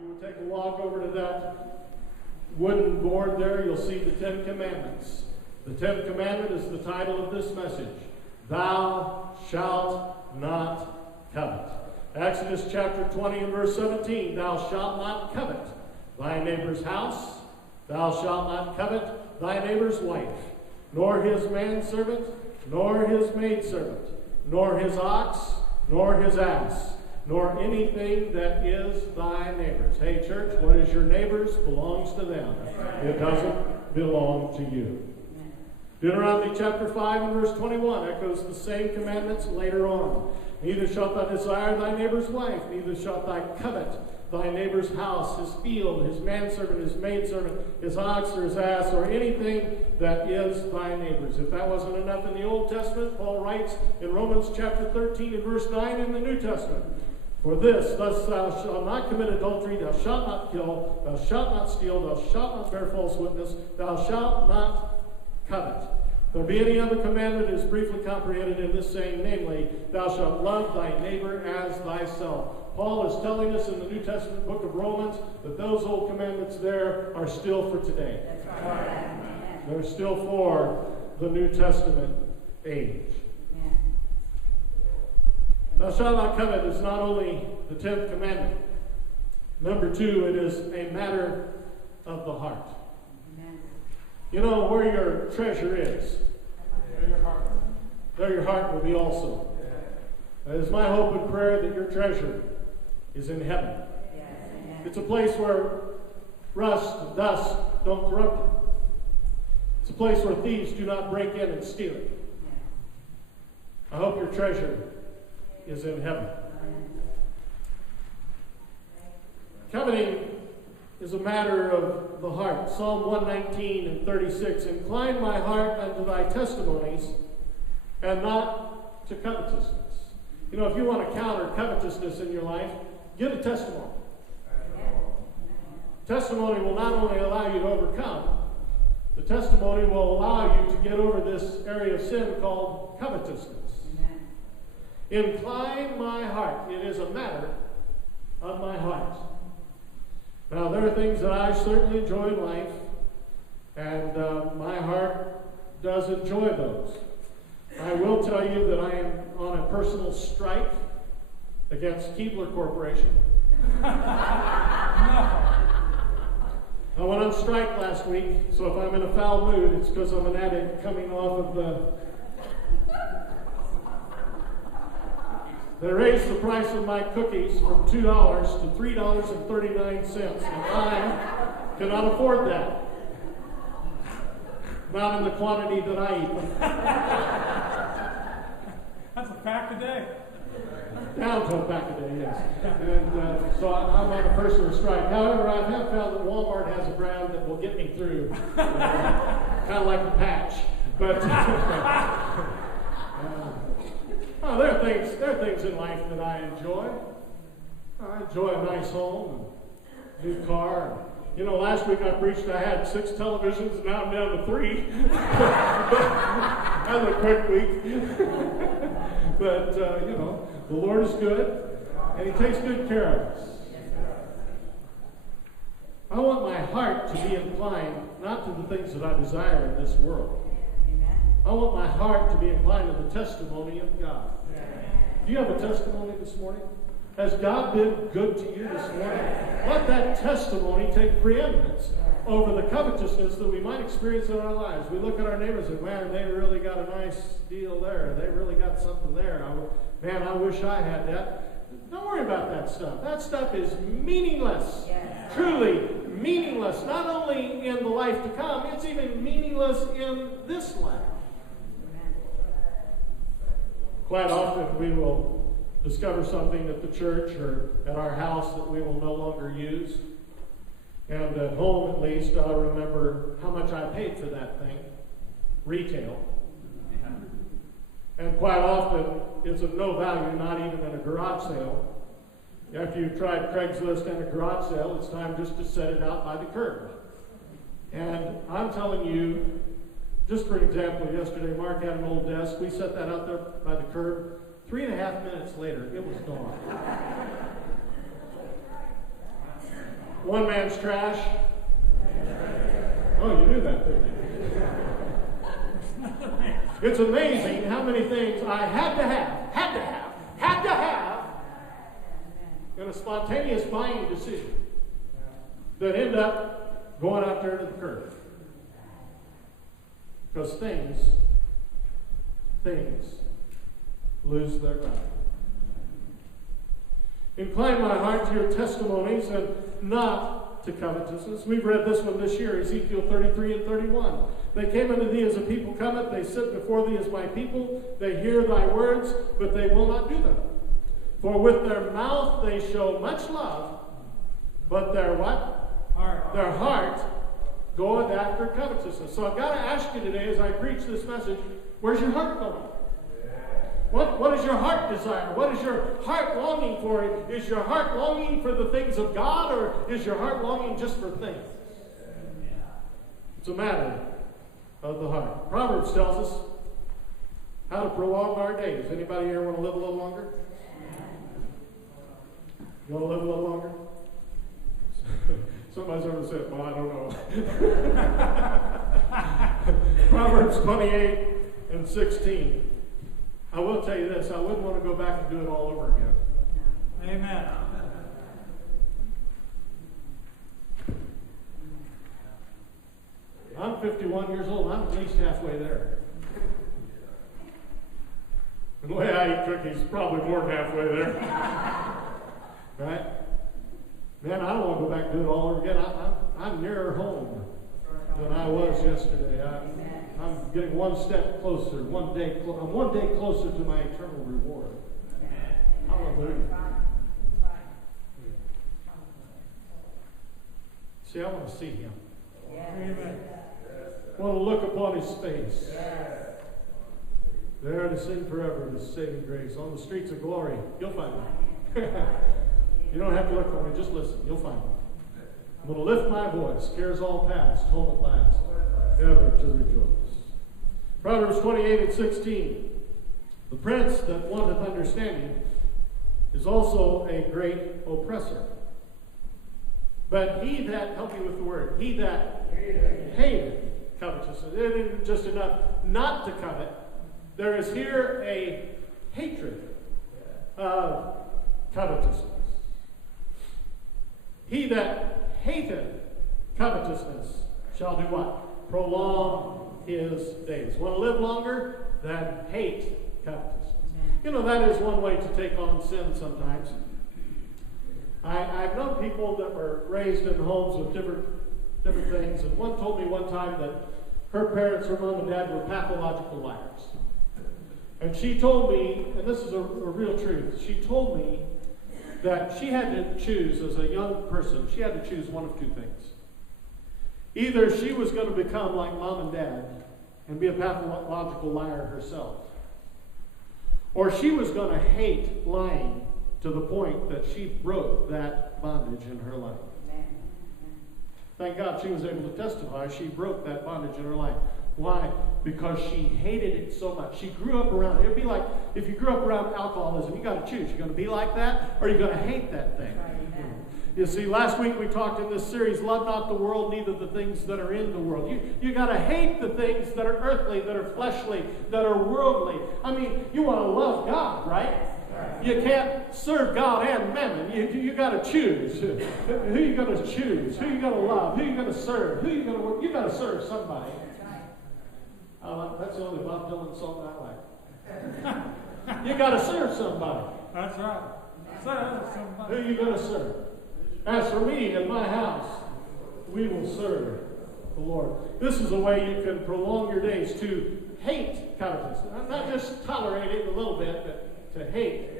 You would take a walk over to that wooden board there, you'll see the Ten Commandments. The Tenth Commandment is the title of this message. Thou shalt not covet. Exodus chapter 20 and verse 17. Thou shalt not covet thy neighbor's house. Thou shalt not covet thy neighbor's wife, nor his manservant, nor his maidservant, nor his ox, nor his ass, nor anything that is thy neighbor's. Hey, church, what is your neighbor's belongs to them. It doesn't belong to you. Deuteronomy chapter 5 and verse 21 echoes the same commandments later on. Neither shalt thou desire thy neighbor's wife, neither shalt thou covet thy neighbor's house, his field, his manservant, his maidservant, his ox or his ass, or anything that is thy neighbor's. If that wasn't enough in the Old Testament, Paul writes in Romans chapter 13 and verse 9 in the New Testament, for this, thus thou shalt not commit adultery, thou shalt not kill, thou shalt not steal, thou shalt not bear false witness, thou shalt not covet. If there be any other commandment, it is briefly comprehended in this saying, namely, thou shalt love thy neighbor as thyself. Paul is telling us in the New Testament book of Romans that those old commandments there are still for today. That's right. They're still for the New Testament age. Amen. Thou shalt not covet is not only the 10th commandment. Number 2, it is a matter of the heart. Amen. You know where your treasure is, there your heart will be also. It is my hope and prayer that your treasure is in heaven. Yes, amen. It's a place where rust and dust don't corrupt it. It's a place where thieves do not break in and steal it. Yes. I hope your treasure is in heaven. Coveting is a matter of the heart. Psalm 119 and 36. Incline my heart unto thy testimonies, and not to covetousness. You know, if you want to counter covetousness in your life, give a testimony. Testimony will not only allow you to overcome, the testimony will allow you to get over this area of sin called covetousness. Incline my heart. It is a matter of my heart. Now, there are things that I certainly enjoy in life, and my heart does enjoy those. I will tell you that I am on a personal strike against Keebler Corporation. I went on strike last week, so if I'm in a foul mood, it's because I'm an addict coming off of the... They raised the price of my cookies from $2 to $3.39, and I cannot afford that. Not in the quantity that I eat them. That's a fact today. Down to a pack a day, yes. And so I'm on a personal strike. However, I have found that Walmart has a brand that will get me through, kind of like a patch. But there are things in life that I enjoy. I enjoy a nice home, a new car. You know, last week I preached I had 6 televisions, and now I'm down to 3. That was a quick week. But, you know, the Lord is good, and He takes good care of us. I want my heart to be inclined not to the things that I desire in this world. I want my heart to be inclined to the testimony of God. Do you have a testimony this morning? Has God been good to you this morning? Let that testimony take preeminence over the covetousness that we might experience in our lives. We look at our neighbors and, man, they really got a nice deal there. They really got something there. Man, I wish I had that. Don't worry about that stuff. That stuff is meaningless. Yes. Truly meaningless. Not only in the life to come, it's even meaningless in this life. Quite often we will discover something at the church or at our house that we will no longer use. And at home, at least, I remember how much I paid for that thing, retail. And quite often, it's of no value, not even in a garage sale. After you've tried Craigslist and a garage sale, it's time just to set it out by the curb. And I'm telling you, just for example, yesterday, Mark had an old desk. We set that out there by the curb. 3.5 minutes later, it was gone. One man's trash. Oh, you knew that, didn't you? It's amazing how many things I had to have in a spontaneous buying decision that end up going out there to the curb. Because things lose their value. Incline my heart to your testimonies and not to covetousness. We've read this one this year, Ezekiel 33 and 31. They came unto thee as a people cometh, they sit before thee as my people, they hear thy words, but they will not do them. For with their mouth they show much love, but their what? Heart. Their heart goeth after covetousness. So I've got to ask you today as I preach this message, where's your heart going? What is your heart desire? What is your heart longing for? Is your heart longing for the things of God, or is your heart longing just for things? It's a matter of the heart. Proverbs tells us how to prolong our days. Anybody here want to live a little longer? You want to live a little longer? Somebody's going to say, well, I don't know. Proverbs 28 and 16. I will tell you this, I wouldn't want to go back and do it all over again. Amen. I'm 51 years old. I'm at least halfway there. And the way I eat cookies, probably more than halfway there. Right? Man, I don't want to go back and do it all over again. I'm nearer home than I was yesterday. I'm getting one step closer, I'm one day closer to my eternal reward. Hallelujah. See, I want to see him. Amen. I want to look upon his face. There to sing forever his saving grace. On the streets of glory, you'll find me. You don't have to look for me, just listen. You'll find me. I'm going to lift my voice. Cares all past, home at last, ever to rejoice. Proverbs 28 and 16. The prince that wanteth understanding is also a great oppressor. But he that, help me with the word, he that hateth covetousness. It isn't just enough not to covet. There is here a hatred of covetousness. He that hateth covetousness shall do what? Prolong his days. Want to live longer? Then hate covetousness. You know, that is one way to take on sin sometimes. I've known people that were raised in homes with different things, and one told me one time that her parents, her mom and dad, were pathological liars. And she told me, and this is a real truth, she told me that she had to choose, as a young person, she had to choose one of two things. Either she was going to become like mom and dad and be a pathological liar herself, or she was going to hate lying to the point that she broke that bondage in her life. Thank God she was able to testify she broke that bondage in her life. Why? Because she hated it so much. She grew up around it. It'd be like if you grew up around alcoholism, you got to choose. You're going to be like that, or you're going to hate that thing. You see, last week we talked in this series, love not the world, neither the things that are in the world. You got to hate the things that are earthly, that are fleshly, that are worldly. I mean, you want to love God, right? You can't serve God and mammon. You got to choose. Who you going to choose? Who you going to love? Who you going to serve? Who you going to work? You got to serve somebody. That's the only Bob Dylan song I like. You got to serve somebody. That's right. Serve somebody. Who are you going to serve? As for me and my house, we will serve the Lord. This is a way you can prolong your days, to hate covetousness. Not just tolerate it a little bit, but to hate